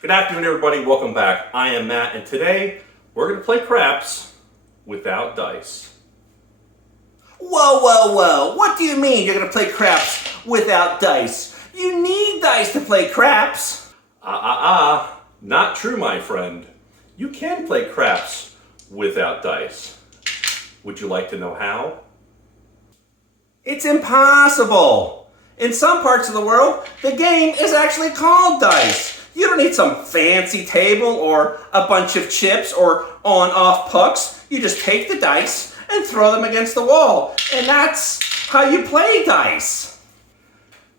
Good afternoon, everybody. Welcome back. I am Matt, and today we're going to play craps without dice. Whoa, whoa, whoa. What do you mean you're going to play craps without dice? You need dice to play craps. Not true, my friend. You can play craps without dice. Would you like to know how? It's impossible. In some parts of the world, the game is actually called dice. You don't need some fancy table or a bunch of chips or on-off pucks. You just take the dice and throw them against the wall. And that's how you play dice.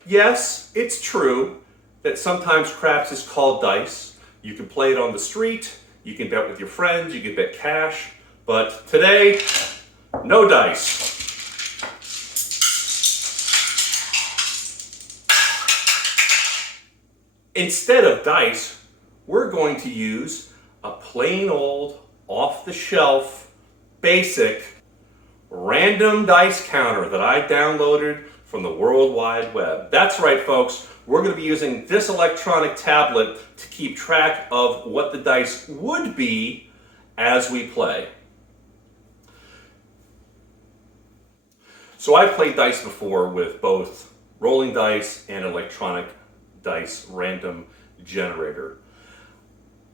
Yes, it's true that sometimes craps is called dice. You can play it on the street, you can bet with your friends, you can bet cash, but today, no dice. Instead of dice, we're going to use a plain old, off-the-shelf, basic, random dice counter that I downloaded from the World Wide Web. That's right, folks. We're going to be using this electronic tablet to keep track of what the dice would be as we play. So I've played dice before with both rolling dice and electronic dice random generator.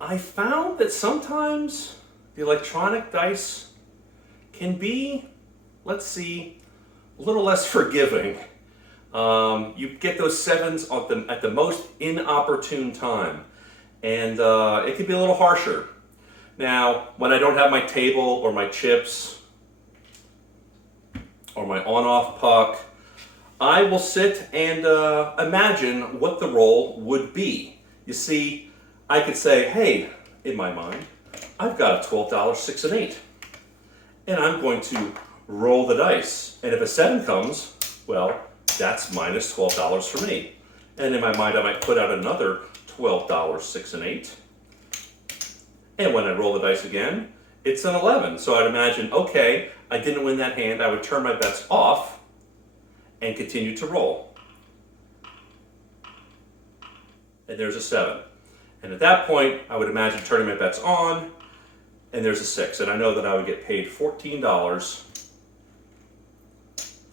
I found that sometimes the electronic dice can be, let's see, a little less forgiving. You get those sevens at the most inopportune time, and it can be a little harsher. Now, when I don't have my table or my chips or my on-off puck, I will sit and imagine what the roll would be. You see, I could say, hey, in my mind, I've got a $12 6 and 8, and I'm going to roll the dice. And if a 7 comes, well, that's minus $12 for me. And in my mind, I might put out another $12 6 and 8. And when I roll the dice again, it's an 11. So I'd imagine, okay, I didn't win that hand. I would turn my bets off and continue to roll. And there's a 7. And at that point, I would imagine turning my bets on, and there's a 6. And I know that I would get paid $14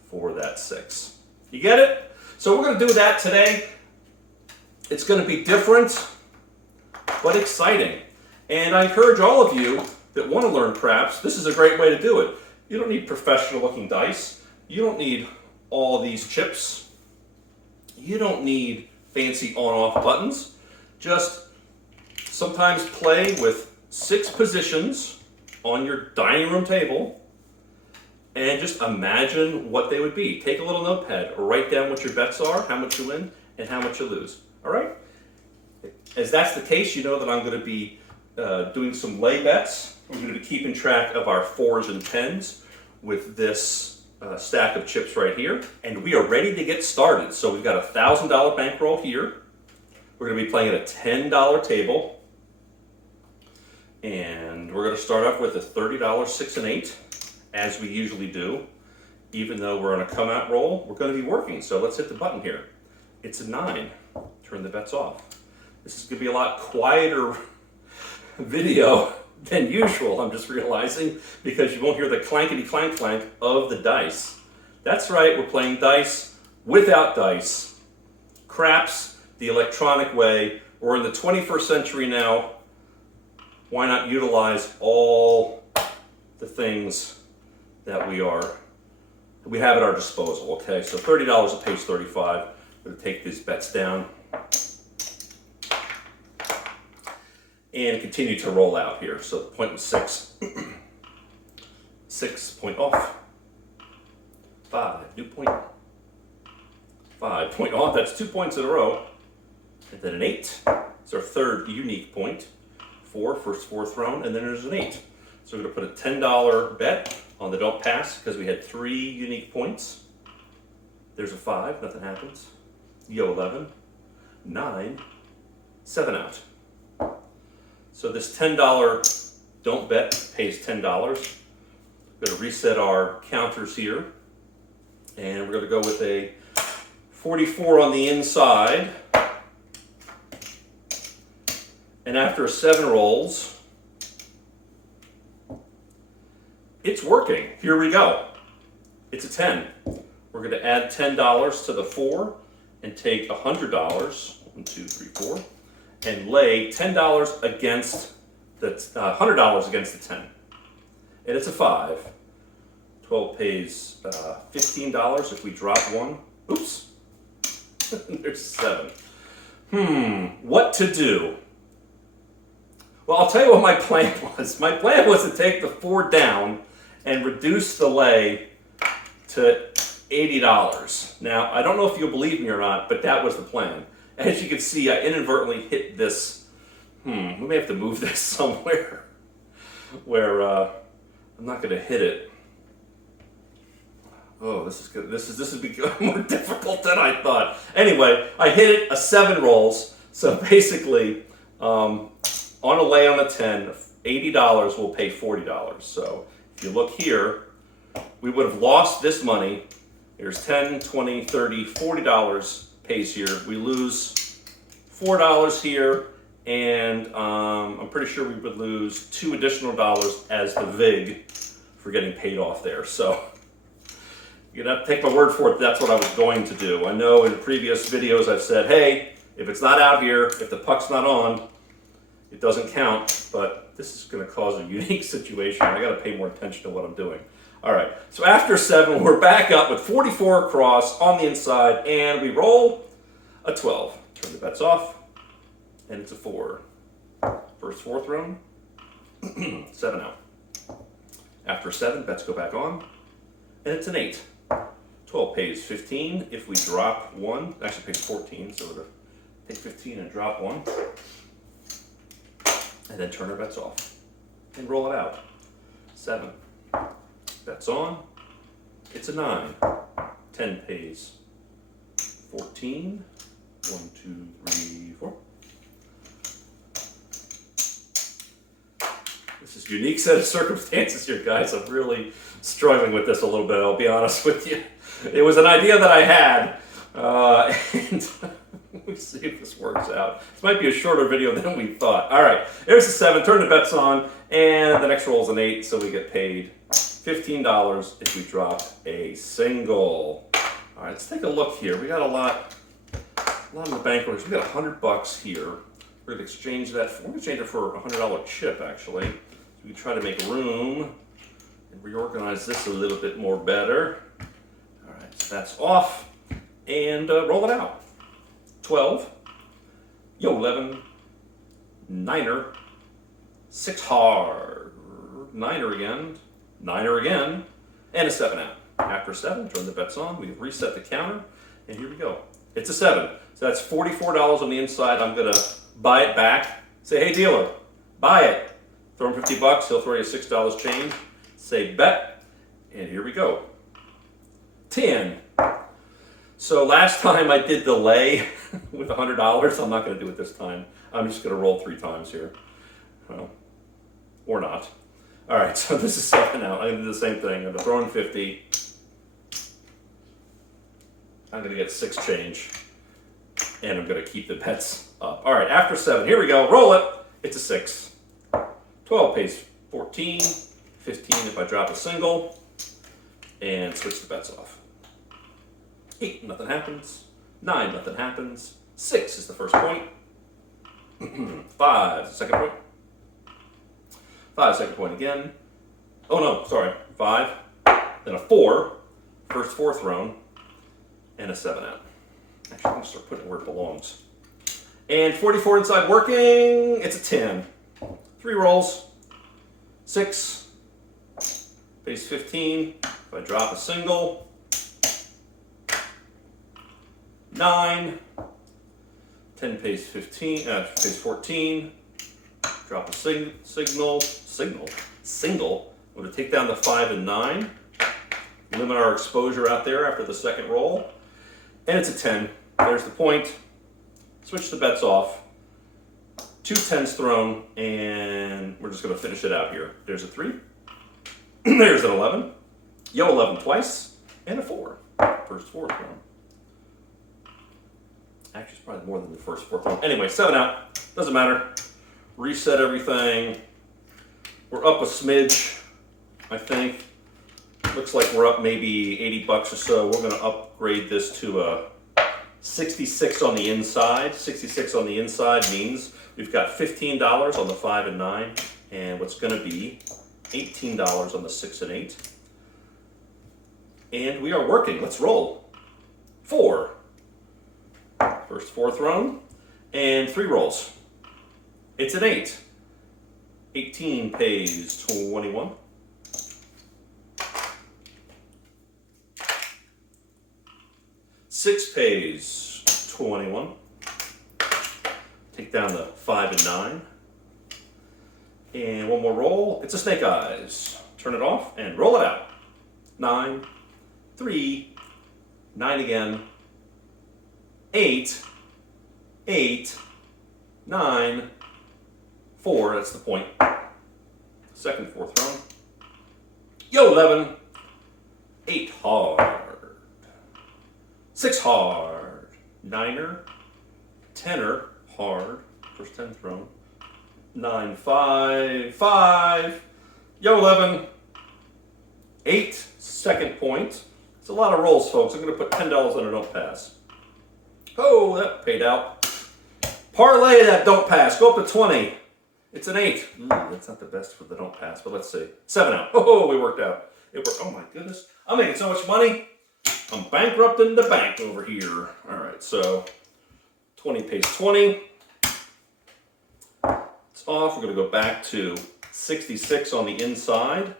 for that 6. You get it? So we're going to do that today. It's going to be different, but exciting. And I encourage all of you that want to learn craps, this is a great way to do it. You don't need professional looking dice. You don't need all these chips. You don't need fancy on-off buttons. Just sometimes play with 6 positions on your dining room table and just imagine what they would be. Take a little notepad or write down what your bets are, how much you win, and how much you lose. All right? As that's the case, you know that I'm going to be doing some lay bets. We're going to be keeping track of our 4s and 10s with this stack of chips right here, and we are ready to get started. So we've got a $1,000 bankroll here. We're going to be playing at a $10 table, and we're going to start off with a $30 6 and 8, as we usually do. Even though we're on a come out roll, we're going to be working. So let's hit the button here. It's a 9. Turn the bets off. This is going to be a lot quieter video than usual, I'm just realizing, because you won't hear the clankety clank clank of the dice. That's right, we're playing dice without dice. Craps, the electronic way. We're in the 21st century now. Why not utilize all the things that we have at our disposal, okay? So $30 a page, 35. I'm gonna take these bets down and continue to roll out here. So the point was 6. 6, point off. 5, new point. 5, point off. That's 2 points in a row. And then an 8. It's our third unique point. 4, first 4 thrown, and then there's an 8. So we're gonna put a $10 bet on the don't pass because we had 3 unique points. There's a 5, nothing happens. Yo, 11, 9, 7 out. So this $10 don't bet pays $10. We're going to reset our counters here. And we're going to go with a 44 on the inside And after 7 rolls, it's working. Here we go. It's a 10. We're going to add $10 to the 4 and take $100, 1, 2, 3, 4, and lay $10 against the $100 against the 10. And it's a 5. 12 pays $15 if we drop 1. Oops. There's 7. What to do? Well, I'll tell you what my plan was. My plan was to take the 4 down and reduce the lay to $80. Now, I don't know if you'll believe me or not, but that was the plan. As you can see, I inadvertently hit this. We may have to move this somewhere where I'm not going to hit it. Oh, this is good. This is becoming more difficult than I thought. Anyway, I hit it a 7 rolls. So basically, on a lay on a 10, $80 will pay $40. So if you look here, we would have lost this money. Here's $10, $20, $30, $40 pays here. We lose $4 here, and I'm pretty sure we would lose $2 additional as the VIG for getting paid off there. So you're gonna have to take my word for it. That's what I was going to do. I know in previous videos I've said, hey, if it's not out here, if the puck's not on, it doesn't count. But this is going to cause a unique situation. I got to pay more attention to what I'm doing. All right, so after 7, we're back up with 44 across on the inside, and we roll a 12. Turn the bets off, and it's a 4. First 4th round, 7 out. After 7, bets go back on, and it's an 8. 12 pays 15. If we drop 1, actually pays 14, so we're going to take 15 and drop 1, and then turn our bets off and roll it out. 7. Bets on. It's a 9. 10 pays 14. 1, 2, 3, 4. This is a unique set of circumstances here, guys. I'm really struggling with this a little bit, I'll be honest with you. It was an idea that I had, and we'll see if this works out. This might be a shorter video than we thought. All right, there's a 7. Turn the bets on, and the next roll is an 8, so we get paid $15 if we drop a single. All right, let's take a look here. We got a lot in the bank. We got $100 here. We're gonna exchange that. We're gonna exchange it for a $100 chip, actually. So we can try to make room and reorganize this a little bit more better. All right, so that's off, and roll it out. 12. Yo, 11. Niner. 6 hard. Niner again. Niner again, and a 7 out. After 7, turn the bets on. We reset the counter, and here we go. It's a 7. So that's $44 on the inside. I'm gonna buy it back. Say, hey dealer, buy it. Throw him $50. He'll throw you a $6 change. Say bet, and here we go. 10. So last time I did the lay with $100. I'm not gonna do it this time. I'm just gonna roll 3 times here. Well, or not. All right, so this is 7 out. I'm gonna do the same thing. I'm gonna throw in 50. I'm gonna get 6 change, and I'm gonna keep the bets up. All right, after 7, here we go. Roll it. It's a 6. 12 pays 14. 15 if I drop a single, and switch the bets off. 8, nothing happens. 9, nothing happens. 6 is the first point. 5 is the second point. 5, second point again. Oh no, sorry. 5, then a 4, first 4th round, and a 7 out. Actually, I'm going to start putting it where it belongs. And 44 inside working. It's a 10. 3 rolls. 6, pays 15. If I drop a single. 9, 10 pays 15, pays 14. Drop a single. I'm going to take down the 5 and 9. Limit our exposure out there after the second roll. And it's a 10. There's the point. Switch the bets off. 2 10s thrown, and we're just going to finish it out here. There's a 3. There's an 11. Yo, 11 twice. And a 4. First 4th round. Actually, it's probably more than the first 4th round. Anyway, 7 out. Doesn't matter. reset everything. We're up a smidge, I think. Looks like we're up maybe 80 bucks or so. We're gonna upgrade this to a 66 on the inside. 66 on the inside means we've got $15 on the 5 and 9, and what's gonna be $18 on the 6 and 8. And we are working. Let's roll. 4. First 4 thrown, and 3 rolls. It's an 8. 18 pays 21. 6 pays 21. Take down the 5 and 9. And one more roll. It's a snake eyes. Turn it off and roll it out. 9, 3, 9 again. 8, 8, 9, 4. That's the point. Second 4 thrown. Yo, 11. 8 hard. 6 hard. 9er. 10er hard. First 10 thrown. 9, 5, 5. Yo, 11. 8. Second point. It's a lot of rolls, folks. I'm going to put $10 on a don't pass. Oh, that paid out. Parlay that don't pass. Go up to 20. It's an 8. That's not the best for the don't pass, but let's see. 7 out. Oh, we worked out. It worked. Oh my goodness. I'm making so much money. I'm bankrupting the bank over here. All right, so 20 pays 20. It's off. We're going to go back to 66 on the inside.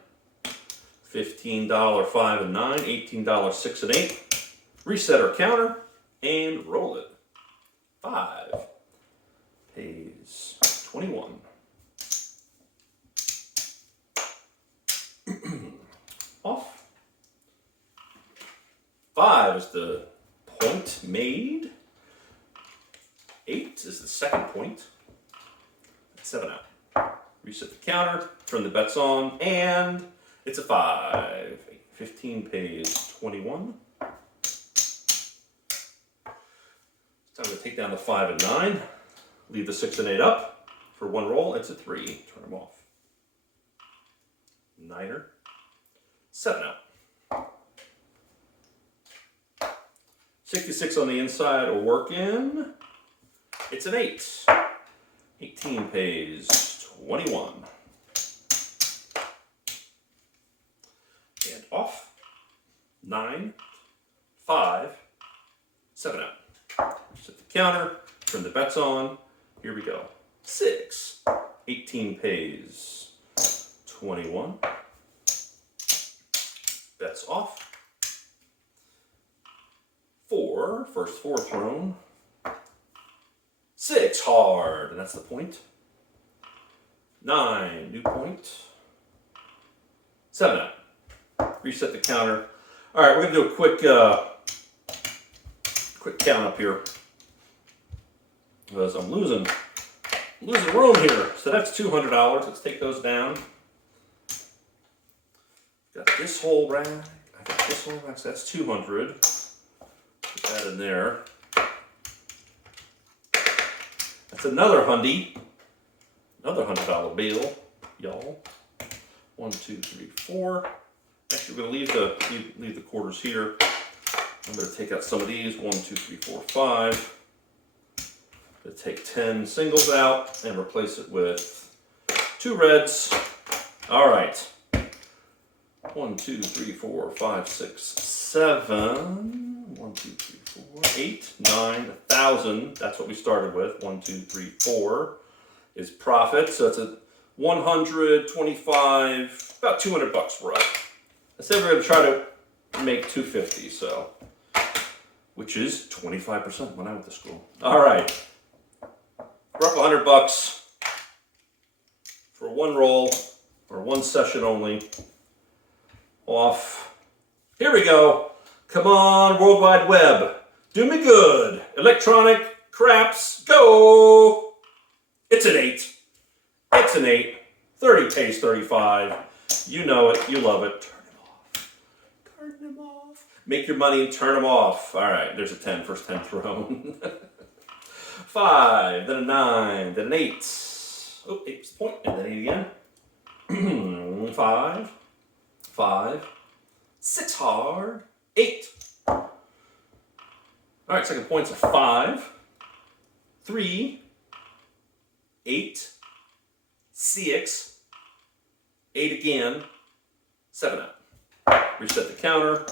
$15 5 and 9. $18 6 and 8. Reset our counter and roll it. 5 pays 21. Off. 5 is the point made. 8 is the second point. 7 out. Reset the counter, turn the bets on, and it's a 5. 15 pays 21. Time to take down the 5 and 9. Leave the 6 and 8 up. For one roll, it's a 3. Turn them off. 9er. 7 out. 66 on the inside will work in. It's an 8. 18 pays 21. And off. 9, 5, 7 out. Set the counter, turn the bets on. Here we go. 6. 18 pays 21. Bets off. 4. First 4 thrown. 6 hard, and that's the point. 9, new point. 7 out. Reset the counter. All right, we're gonna do a quick count up here because I'm losing room here. So that's $200. Let's take those down. Got this whole rack. I got this whole rack. So that's 200. Put that in there. That's another hundy. Another $100 bill, y'all. 1, 2, 3, 4. Actually, we're gonna leave the quarters here. I'm gonna take out some of these. 1, 2, 3, 4, 5. Gonna take 10 singles out and replace it with 2 reds. All right. 1, 2, 3, 4, 5, 6, 7. 1, 2, 3, 4, 8, 9, 1,000. That's what we started with. 1, 2, 3, 4 is profit. So it's a 125, about 200 bucks we're up. I said we're gonna try to make 250, so, which is 25% when I went to school. All right, we're up 100 bucks for one roll or one session only. Off. Here we go. Come on, World Wide Web. Do me good. Electronic craps, go. It's an 8. It's an 8. 30 pays 35. You know it. You love it. Turn them off. Turn them off. Make your money and turn them off. All right, there's a 10. First 10 thrown. 5, then a 9, then an 8. Oh, 8's the point, and then 8 again. 5, 5, 6 hard, 8. All right, second point's a 5, 3, 8, 6, 8 again, 7 out. Reset the counter,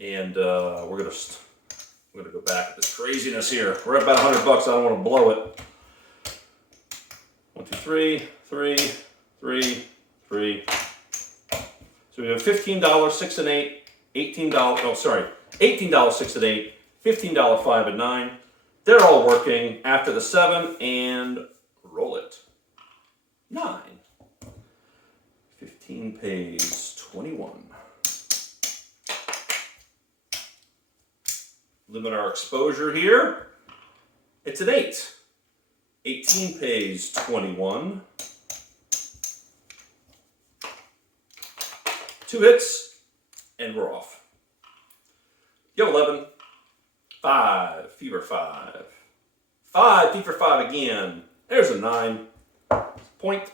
and we're gonna go back at this craziness here. We're at about $100. I don't want to blow it. 1, 2, 3, 3, 3, 3. So we have $15, 6 and 8, $18. Oh, sorry, $18, 6 and 8, $15, 5 and 9. They're all working after the 7, and roll it. 9. 15 pays 21. Limit our exposure here. It's an 8. 18 pays 21. 2 hits, and we're off. Yo, 11. 5, fever 5. 5, fever 5 again. There's a 9. Point.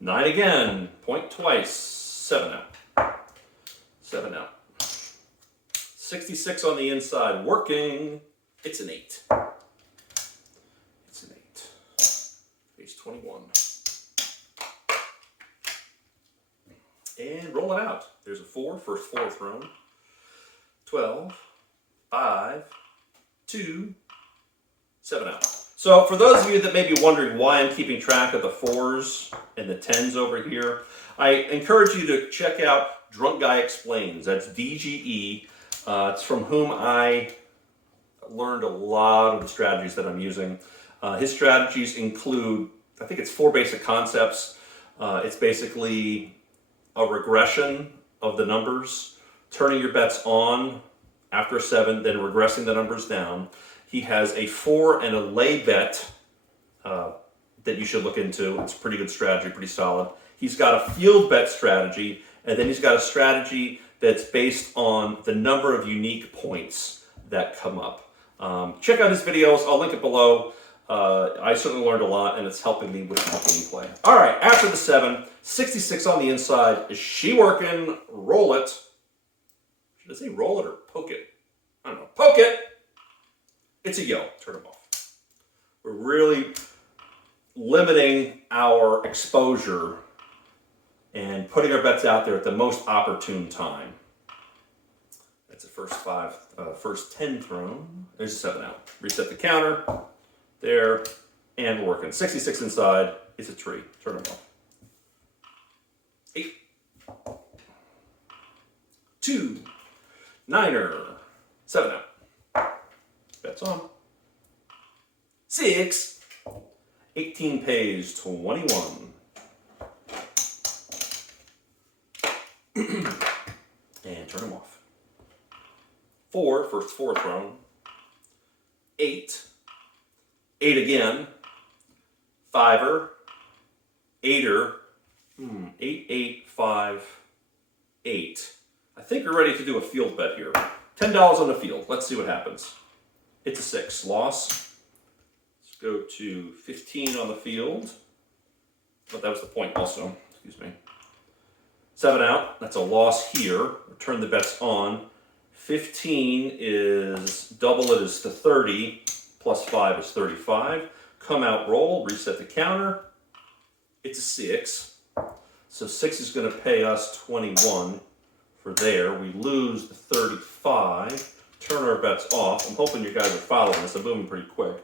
9 again. Point twice. 7 out. 7 out. 66 on the inside. Working. It's an 8. It's an 8. Page 21. And roll it out. There's a 4. First 4 thrown. 12. 5, 2, 7 out. So for those of you that may be wondering why I'm keeping track of the 4s and the 10s over here, I encourage you to check out Drunk Guy Explains. That's DGE. It's from whom I learned a lot of the strategies that I'm using. His strategies include, I think it's 4 basic concepts. It's basically a regression of the numbers, turning your bets on after a 7, then regressing the numbers down. He has a 4 and a lay bet that you should look into. It's a pretty good strategy, pretty solid. He's got a field bet strategy, and then he's got a strategy that's based on the number of unique points that come up. Check out his videos. I'll link it below. I certainly learned a lot, and it's helping me with my gameplay. All right, after the 7, 66 on the inside. Is she working? Roll it. Should I say roll it or poke it? I don't know. Poke it! It's a yo. Turn them off. We're really limiting our exposure and putting our bets out there at the most opportune time. That's the first 10 thrown. There's a 7 out. Reset the counter. There. And we're working. 66 inside. It's a 3. Turn them off. 8. 2. 9er. 7 out. Bets on. 6. 18 pays 21. And turn them off. 4, first 4 thrown. 8. 8 again. 5er. 8er. 8, 8, 5, 8. I think we're ready to do a field bet here. $10 on the field. Let's see what happens. It's a 6. Loss. Let's go to 15 on the field. But that was the point also. Excuse me. 7 out. That's a loss here. Turn the bets on. 15 is double it is to 30. Plus 5 is 35. Come out, roll. Reset the counter. It's a 6. So 6 is going to pay us 21 for there. We lose the 35. Turn our bets off. I'm hoping you guys are following this. I'm moving pretty quick.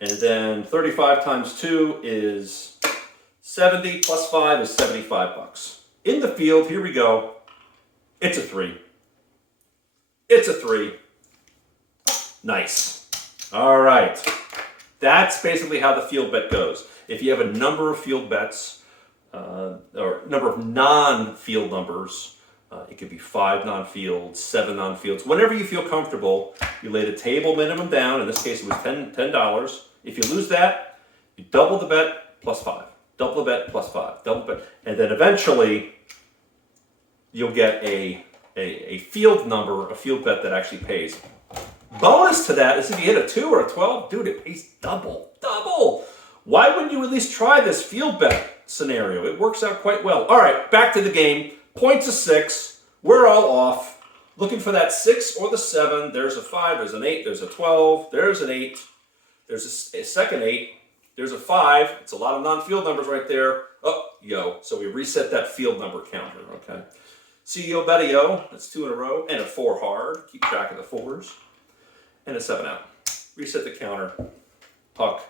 And then 35 times 2 is 70 plus 5 is $75. In the field, here we go. It's a 3. It's a 3. Nice. All right. That's basically how the field bet goes. If you have a number of field bets, or number of non-field numbers, it could be 5 non-fields, 7 non-fields. Whenever you feel comfortable, you lay the table minimum down. In this case, it was $10. If you lose that, you double the bet plus 5. Double the bet plus 5. Double the bet. And then eventually, you'll get a field number, a field bet that actually pays. Bonus to that is if you hit a 2 or a 12, dude, it pays double. Double! Why wouldn't you at least try this field bet scenario? It works out quite well. All right, back to the game. Points of 6. We're all off. Looking for that 6 or the 7. There's a 5, there's an 8, there's a 12, there's an 8, there's a second 8, there's a 5. It's a lot of non-field numbers right there. Oh, yo. So we reset that field number counter, okay? CEO bet a yo. That's 2 in a row. And a 4 hard. Keep track of the 4s. And a 7 out. Reset the counter. Puck.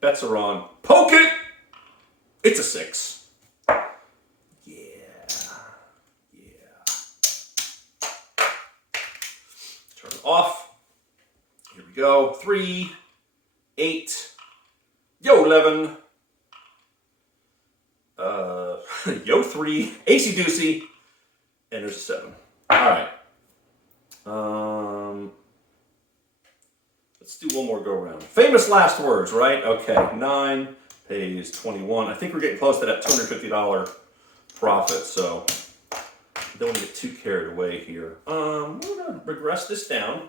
Bets are on. Poke it! It's a 6. Yeah. Turn it off. Here we go. 3, 8, yo 11, yo 3, AC Deucey, and there's a 7. All right. Let's do one more go around. Famous last words, right? Okay. 9 pays 21. I think we're getting close to that $250 profit, so don't want to get too carried away here. We're gonna regress this down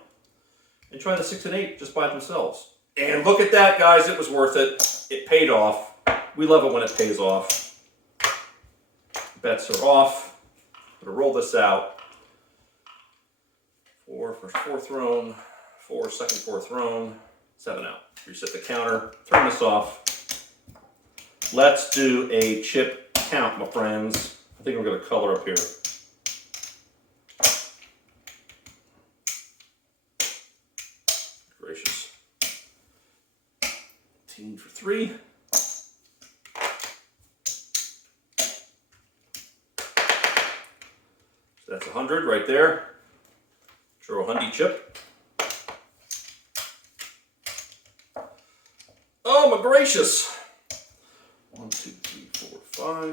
and try the 6 and 8 just by themselves. And look at that, guys. It was worth it. It paid off. We love it when it pays off. Bets are off. I'm going to roll this out. 4 first 4 thrown. 4 second 4 thrown. 7 out. Reset the counter. Turn this off. Let's do a chip count, my friends. I think we're going to color up here. Gracious. 18 for 3. So that's 100 right there. Throw a hundy chip. Oh my gracious. 1, 2, 3, 4, 5.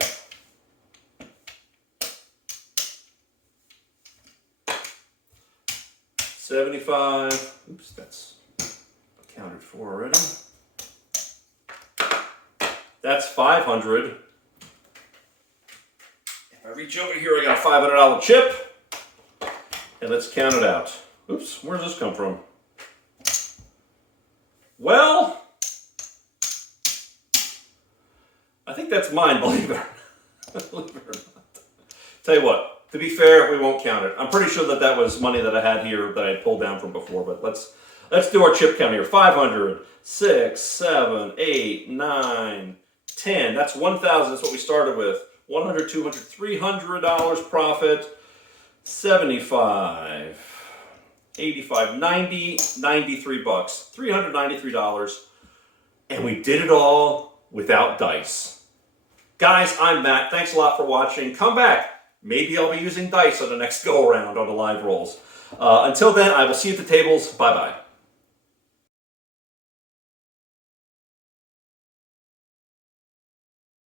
$75. Oops, that's accounted for already. That's $500. If I reach over here, I got a $500 chip. And let's count it out. Oops, where does this come from? Well, I think that's mine, believe it or not. Tell you what, to be fair, we won't count it. I'm pretty sure that that was money that I had here that I pulled down from before, but let's do our chip count here. 500, 6, 7, 8, 9, 10. That's 1,000. That's what we started with. 100, 200, $300 profit. 75, 85, 90, 93 bucks. $393. And we did it all without dice. Guys, I'm Matt. Thanks a lot for watching. Come back. Maybe I'll be using dice on the next go around on the live rolls. Until then, I will see you at the tables. Bye-bye.